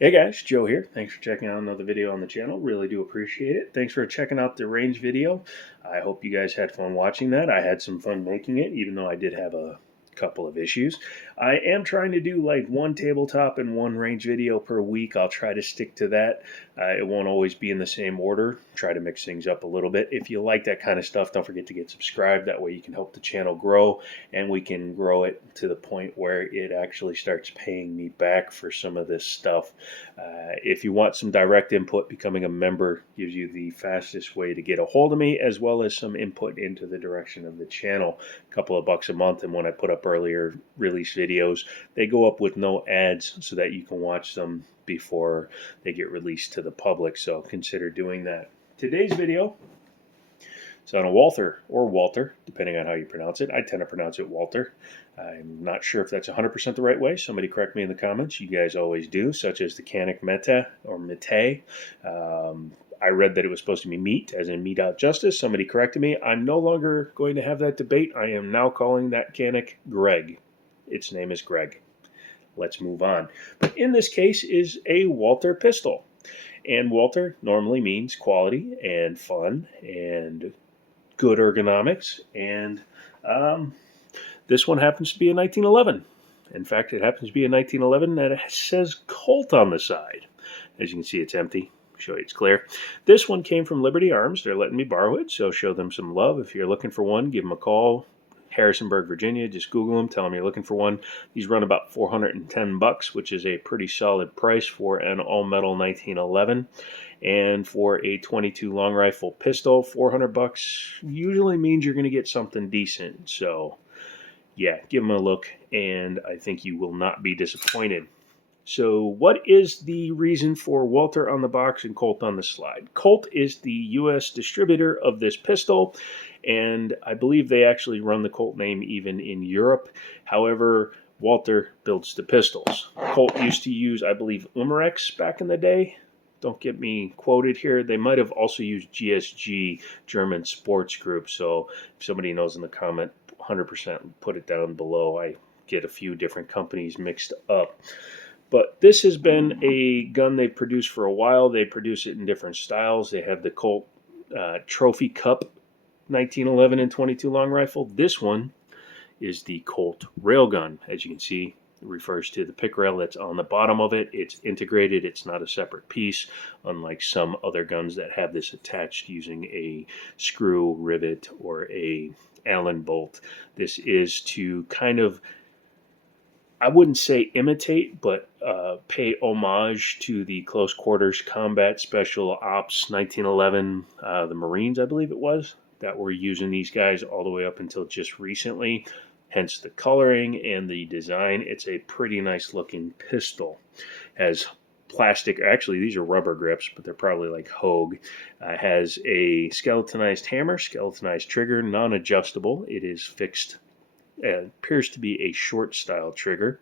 Hey guys, Joe here. Thanks for checking out another video on the channel. Really do appreciate it. Thanks for checking out the range video. I hope you guys had fun watching that. I had some fun making it, even though I did have a couple of issues. I am trying to do like one tabletop and one range video per week. I'll try to stick to that. It won't always be in the same order. Try to mix things up a little bit. If you like that kind of stuff, don't forget to get subscribed. That way you can help the channel grow, and we can grow it to the point where it actually starts paying me back for some of this stuff. If you want some direct input, becoming a member gives you the fastest way to get a hold of me, as well as some input into the direction of the channel. A couple of bucks a month, and when I put up earlier release videos, they go up with no ads so that you can watch them before they get released to the public. So consider doing that. Today's video is on a Walther, or Walter, depending on how you pronounce it. I tend to pronounce it Walther. I'm not sure if that's 100% the right way. Somebody correct me in the comments. You guys always do, such as the Canik Meta or Mete. I read that it was supposed to be meat, as in meat out justice. Somebody corrected me. I'm no longer going to have that debate. I am now calling that Canik Greg. Its name is Greg. Let's move on. But in this case is a Walther pistol. And Walther normally means quality and fun and good ergonomics. And this one happens to be a 1911. In fact, it happens to be a 1911 that says Colt on the side. As you can see, it's empty. Show you it's clear. This one came from Liberty Arms. They're letting me borrow it, so show them some love. If you're looking for one, give them a call. Harrisonburg, Virginia. Just Google them. Tell them you're looking for one. These run about $410, which is a pretty solid price for an all-metal 1911. And for a 22 long rifle pistol, $400 usually means you're going to get something decent. So yeah, give them a look, and I think you will not be disappointed. So what is the reason for Walther on the box and Colt on the slide? Colt is the U.S. distributor of this pistol, and I believe they actually run the Colt name even in Europe. However, Walther builds the pistols. Colt used to use, I believe, Umarex back in the day. Don't get me quoted here. They might have also used GSG, German Sports Group. So if somebody knows in the comment, 100% put it down below. I get a few different companies mixed up. But this has been a gun they've produced for a while. They produce it in different styles. They have the Colt Trophy Cup 1911 and 22 long rifle. This one is the Colt railgun. As you can see, it refers to the pick rail that's on the bottom of it. It's integrated. It's not a separate piece, unlike some other guns that have this attached using a screw, rivet, or a Allen bolt. This is to kind of, I wouldn't say imitate, but pay homage to the Close Quarters Combat Special Ops 1911, the Marines, I believe it was, that were using these guys all the way up until just recently. Hence the coloring and the design. It's a pretty nice looking pistol. Has plastic, actually these are rubber grips, but they're probably like Hogue. Has a skeletonized hammer, skeletonized trigger, non-adjustable. It is fixed. Appears to be a short style trigger.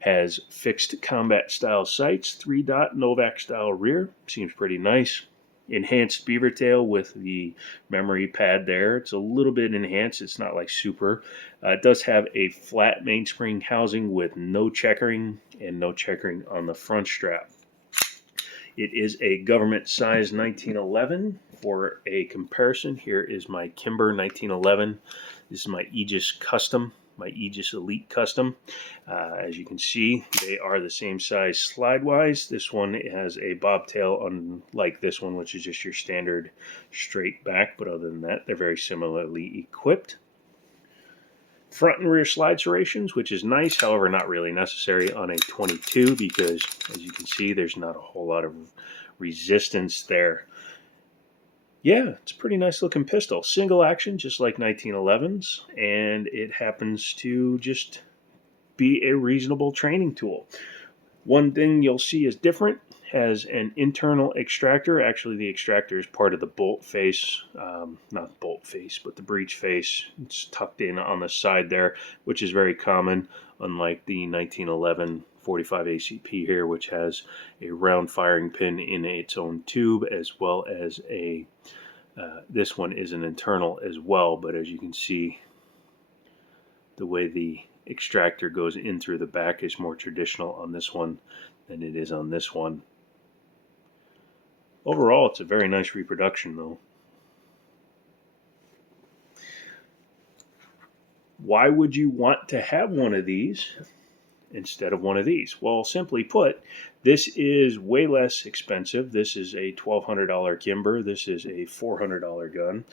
Has fixed combat style sights, 3-dot Novak style rear. Seems pretty nice. Enhanced beaver tail with the memory pad there. It's a little bit enhanced. It's not like super. It does have a flat mainspring housing with no checkering and no checkering on the front strap. It is a government size 1911. For a comparison, here is my Kimber 1911. This is my Aegis Custom, my Aegis Elite Custom. As you can see, they are the same size slide-wise. This one has a bobtail, unlike this one, which is just your standard straight back. But other than that, they're very similarly equipped. Front and rear slide serrations, which is nice, however not really necessary on a 22 because, as you can see, there's not a whole lot of resistance there. Yeah, it's a pretty nice looking pistol. Single action, just like 1911s, and it happens to just be a reasonable training tool. One thing you'll see is different. Has an internal extractor. Actually, the extractor is part of the bolt face, not bolt face, but the breech face. It's tucked in on the side there, which is very common, unlike the 1911 45 ACP here, which has a round firing pin in its own tube, as well as a, this one is an internal as well, but as you can see, the way the extractor goes in through the back is more traditional on this one than it is on this one. Overall, it's a very nice reproduction though. Why would you want to have one of these instead of one of these? Well, simply put, this is way less expensive. This is a $1,200 Kimber. This is a $400 gun.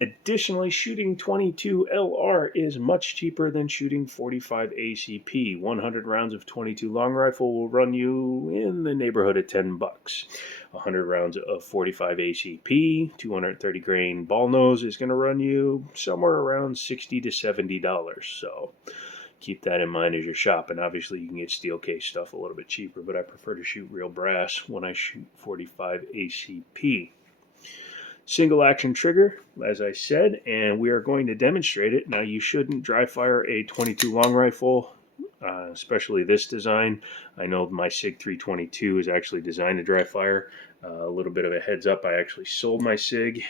Additionally, shooting 22 LR is much cheaper than shooting 45 ACP. 100 rounds of 22 long rifle will run you in the neighborhood of $10. 100 rounds of 45 ACP, 230 grain ball nose is going to run you somewhere around $60 to $70. So keep that in mind as you're shopping. Obviously, you can get steel case stuff a little bit cheaper, but I prefer to shoot real brass when I shoot 45 ACP. Single action trigger, as I said, and we are going to demonstrate it. Now, you shouldn't dry fire a 22 long rifle, especially this design. I know my SIG 322 is actually designed to dry fire. A little bit of a heads up, I actually sold my SIG.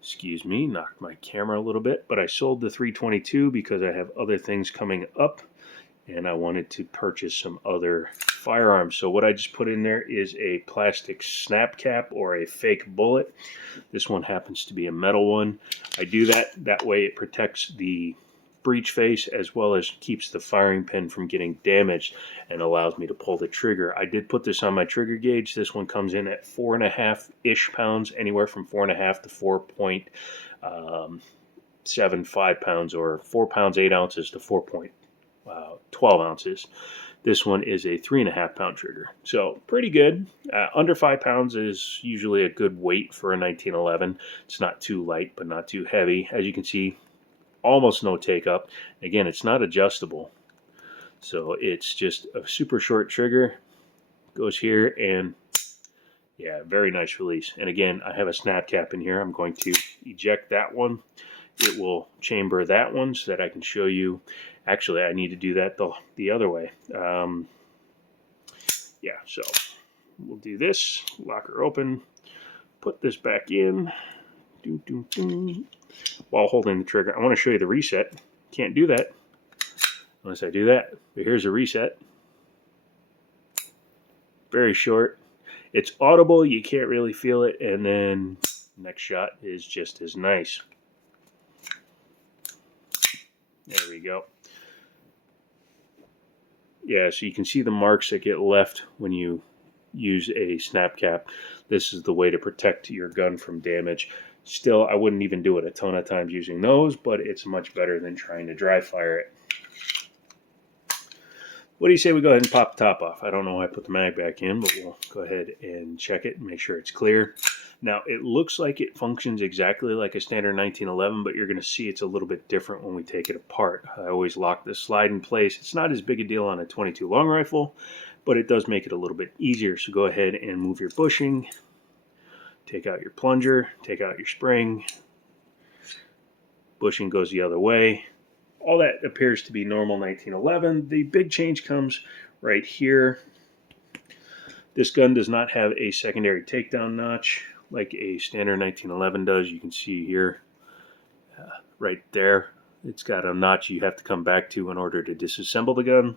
Excuse me, knocked my camera a little bit, but I sold the 322 because I have other things coming up and I wanted to purchase some other firearms. So what I just put in there is a plastic snap cap or a fake bullet. This one happens to be a metal one. I do that way it protects the breech face as well as keeps the firing pin from getting damaged and allows me to pull the trigger. I did put this on my trigger gauge. This one comes in at 4.5-ish pounds, anywhere from 4.5 to 4.75 pounds, or 4 pounds 8 ounces to 4.12 ounces. This one is a 3.5 pound trigger, so pretty good. Under 5 pounds is usually a good weight for a 1911. It's not too light but not too heavy. As you can see, almost no take up. Again, it's not adjustable, so it's just a super short trigger. Goes here, and yeah, very nice release. And again, I have a snap cap in here. I'm going to eject that one. It will chamber that one so that I can show you. Actually, I need to do that the other way. Yeah, so we'll do this. Lock her open. Put this back in. While holding the trigger. I want to show you the reset. Can't do that unless I do that. But here's a reset. Very short. It's audible. You can't really feel it. And then next shot is just as nice. There we go. Yeah, so you can see the marks that get left when you use a snap cap. This is the way to protect your gun from damage. Still, I wouldn't even do it a ton of times using those, but it's much better than trying to dry fire it. What do you say we go ahead and pop the top off? I don't know why I put the mag back in, but we'll go ahead and check it and make sure it's clear. Now, it looks like it functions exactly like a standard 1911, but you're going to see it's a little bit different when we take it apart. I always lock the slide in place. It's not as big a deal on a 22 long rifle, but it does make it a little bit easier. So go ahead and move your bushing. Take out your plunger, take out your spring. Bushing goes the other way. All that appears to be normal 1911. The big change comes right here. This gun does not have a secondary takedown notch like a standard 1911 does. You can see here, right there, it's got a notch you have to come back to in order to disassemble the gun.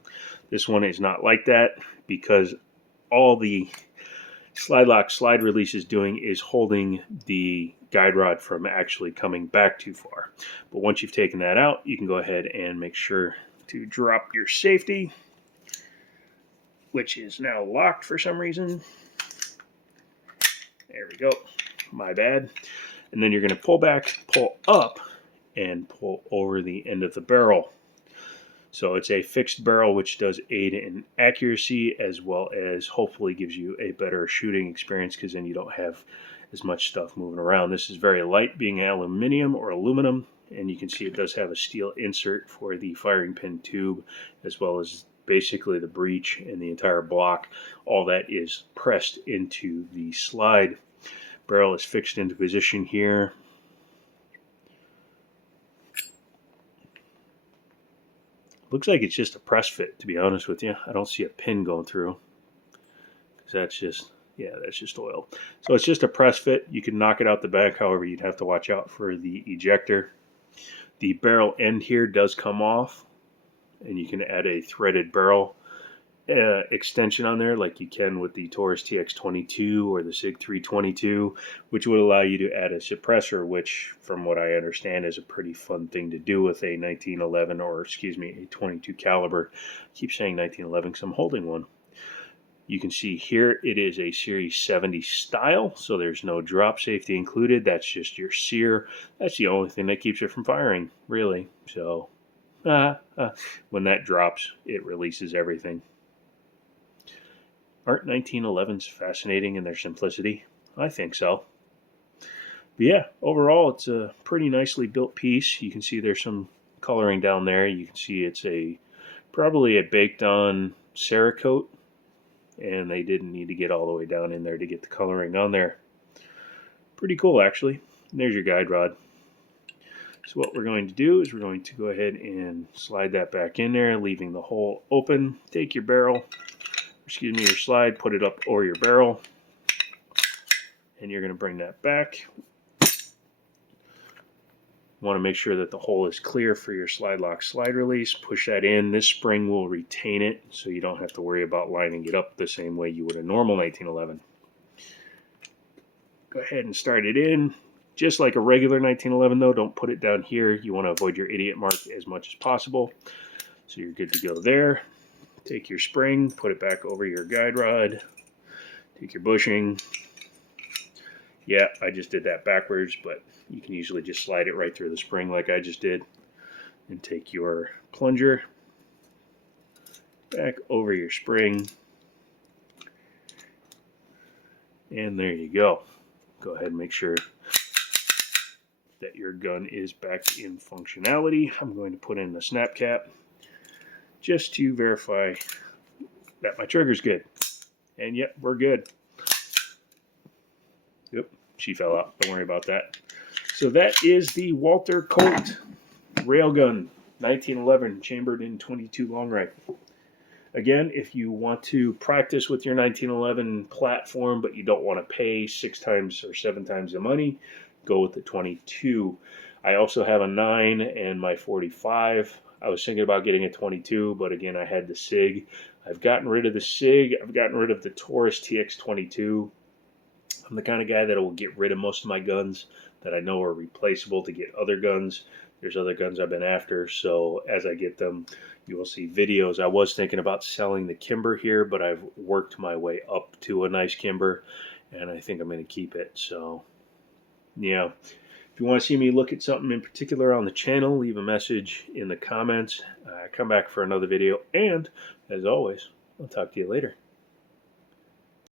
This one is not like that because all the slide lock, slide release is doing is holding the guide rod from actually coming back too far. But once you've taken that out, you can go ahead and make sure to drop your safety, which is now locked for some reason. There we go. My bad. And then you're going to pull back, pull up, and pull over the end of the barrel. So it's a fixed barrel, which does aid in accuracy as well as hopefully gives you a better shooting experience because then you don't have as much stuff moving around. This is very light, being aluminum or aluminum, and you can see it does have a steel insert for the firing pin tube as well as basically the breech and the entire block. All that is pressed into the slide. Barrel is fixed into position here. Looks like it's just a press fit, to be honest with you. I don't see a pin going through. That's just, yeah, that's just oil. So it's just a press fit. You can knock it out the back. However, you'd have to watch out for the ejector. The barrel end here does come off, and you can add a threaded barrel extension on there like you can with the Taurus TX22 or the SIG 322, which would allow you to add a suppressor, which from what I understand is a pretty fun thing to do with a 1911, or excuse me, a 22 caliber. I keep saying 1911 because I'm holding one. You can see here it is a Series 70 style, so there's no drop safety included. That's just your sear. That's the only thing that keeps it from firing, really. So when that drops, it releases everything. Aren't 1911s fascinating in their simplicity? I think so. But yeah, overall, it's a pretty nicely built piece. You can see there's some coloring down there. You can see it's probably a baked on Cerakote, and they didn't need to get all the way down in there to get the coloring on there. Pretty cool, actually. And there's your guide rod. So what we're going to do is we're going to go ahead and slide that back in there, leaving the hole open. Take your barrel, excuse me, your slide, put it up over your barrel, and you're going to bring that back. You want to make sure that the hole is clear for your slide lock slide release. Push that in. This spring will retain it, so you don't have to worry about lining it up the same way you would a normal 1911. Go ahead and start it in. Just like a regular 1911 though, don't put it down here. You want to avoid your idiot mark as much as possible. So you're good to go there. Take your spring, put it back over your guide rod. Take your bushing. Yeah, I just did that backwards, but you can usually just slide it right through the spring like I just did. And take your plunger back over your spring. And there you go. Go ahead and make sure that your gun is back in functionality. I'm going to put in the snap cap just to verify that my trigger's good. And yep, we're good. Yep, she fell out. Don't worry about that. So that is the Walther Colt railgun 1911 chambered in 22 long rifle. Again, if you want to practice with your 1911 platform, but you don't want to pay 6 times or 7 times the money, go with the 22. I also have a 9 and my 45. I was thinking about getting a 22, but again, I had the SIG. I've gotten rid of the SIG. I've gotten rid of the Taurus TX22. I'm the kind of guy that will get rid of most of my guns that I know are replaceable to get other guns. There's other guns I've been after, so as I get them, you will see videos. I was thinking about selling the Kimber here, but I've worked my way up to a nice Kimber, and I think I'm going to keep it. So, yeah. If you want to see me look at something in particular on the channel, leave a message in the comments. Come back for another video, and as always, I'll talk to you later.